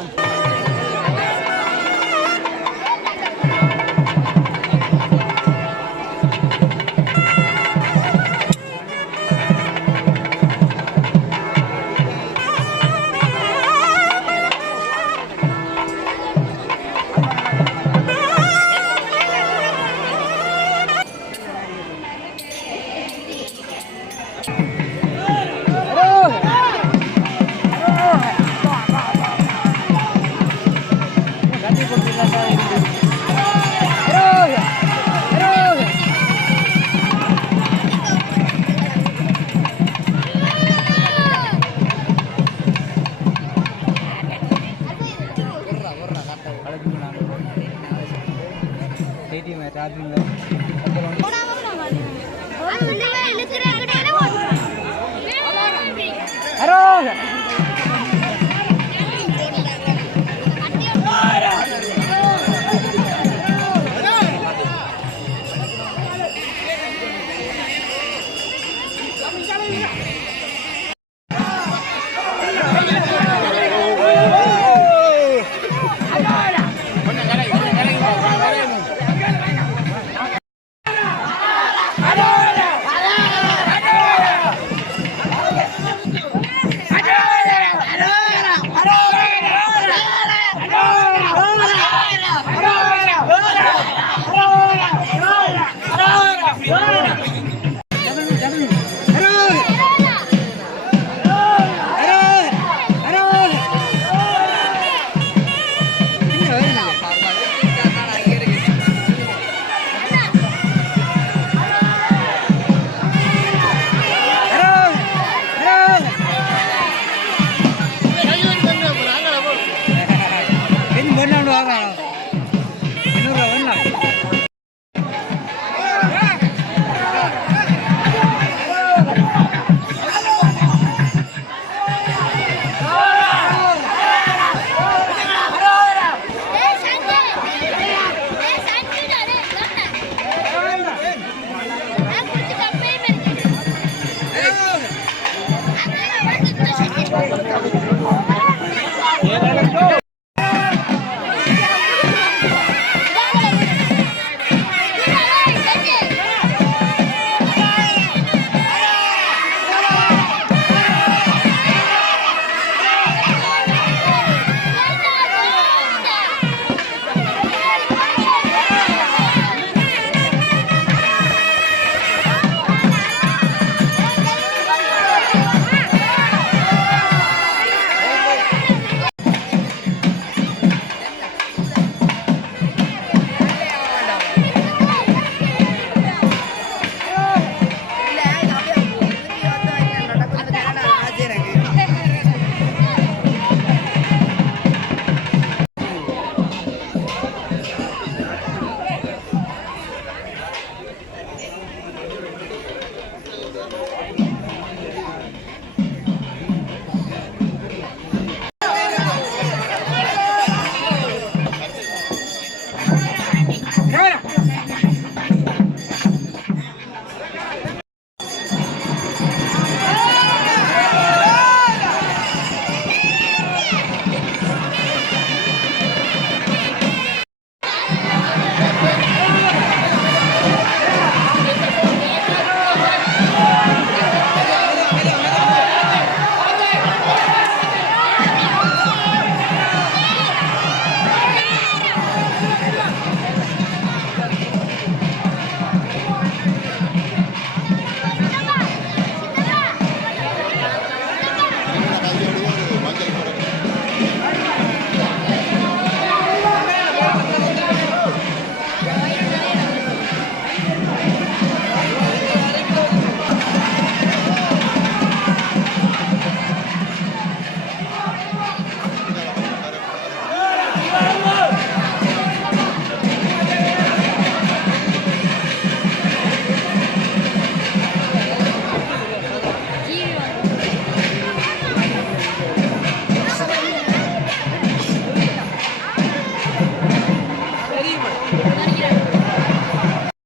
Harrow Wow.